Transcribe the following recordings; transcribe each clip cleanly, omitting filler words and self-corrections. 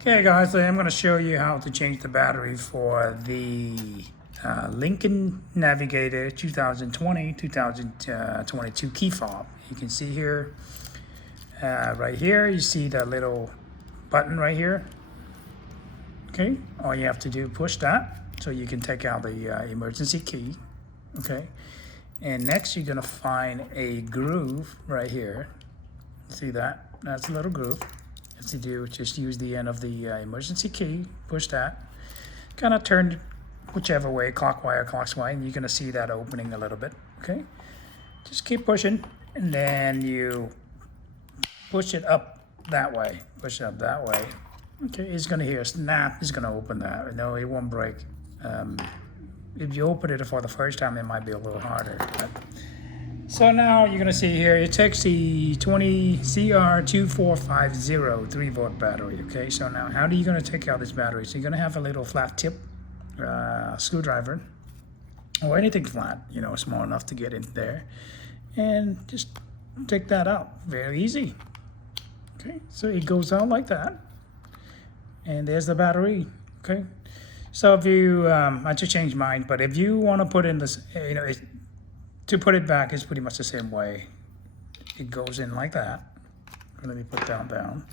Okay guys, today I'm going to show you how to change the battery for the Lincoln Navigator 2020-2022 key fob. You can see here, right here, you see the little button right here. Okay, all you have to do is push that so you can take out the emergency key. Okay, and next you're going to find a groove right here. See that? That's a little groove. To do, just use the end of the emergency key, push that, kind of turn whichever way, clockwise or clockwise, and you're going to see that opening a little bit. Okay, just keep pushing, and then you push it up that way, push it up that way. Okay, it's going to hear a snap. It's going to open that. No, it won't break. If you open it for the first time, it might be a little harder. So now you're going to see here, it takes the 20CR2450 3-volt battery, okay? So now how are you going to take out this battery? So you're going to have a little flat tip screwdriver, or anything flat, you know, small enough to get in there. And just take that out, very easy. Okay, so it goes out like that. And there's the battery, okay? So if you, I just changed mine, but if you want to put in this, you know, to put it back is pretty much the same way. It goes in like that. Let me put down.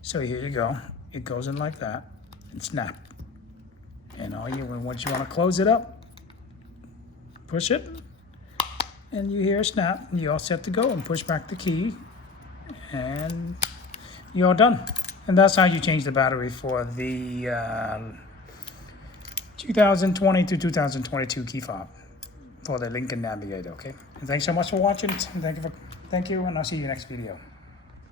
So here you go. It goes in like that and snap. And once you want to close it up, push it, and you hear a snap. And you're all set to go, and push back the key, and you're all done. And that's how you change the battery for the 2020 to 2022 key fob for the Lincoln Navigator. Okay, and thanks so much for watching. Thank you, and I'll see you next video.